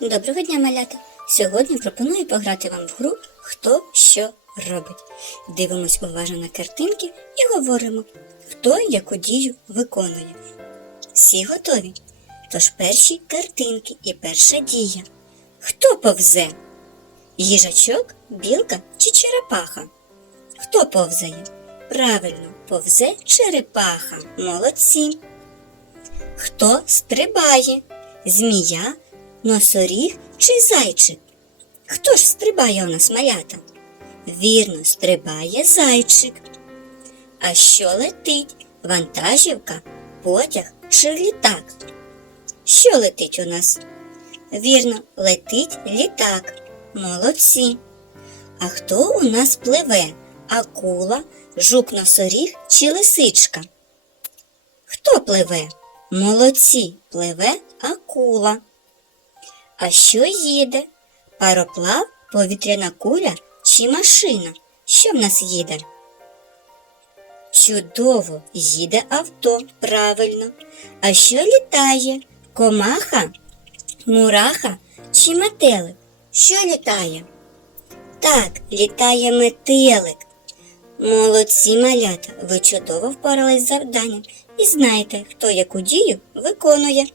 Доброго дня, малята! Сьогодні пропоную пограти вам в гру Хто що робить. Дивимось уважно на картинки і говоримо, хто яку дію виконує. Всі готові? Тож перші картинки і перша дія. Хто повзе? Їжачок, білка чи черепаха? Хто повзає? Правильно, повзе черепаха. Молодці. Хто стрибає? Змія, носоріг чи зайчик? Хто ж стрибає у нас малята? Вірно, стрибає зайчик. А що летить? Вантажівка, потяг чи літак? Що летить у нас? Вірно, летить літак. Молодці. А хто у нас пливе? Акула, жук носоріг чи лисичка? Хто пливе? Молодці, пливе акула. А що їде? Пароплав, повітряна куля чи машина? Що в нас їде? Чудово, їде авто, правильно. А що літає? Комаха, мураха чи метелик? Що літає? Так, літає метелик. Молодці малята, ви чудово впорались з завданням і знаєте, хто яку дію виконує.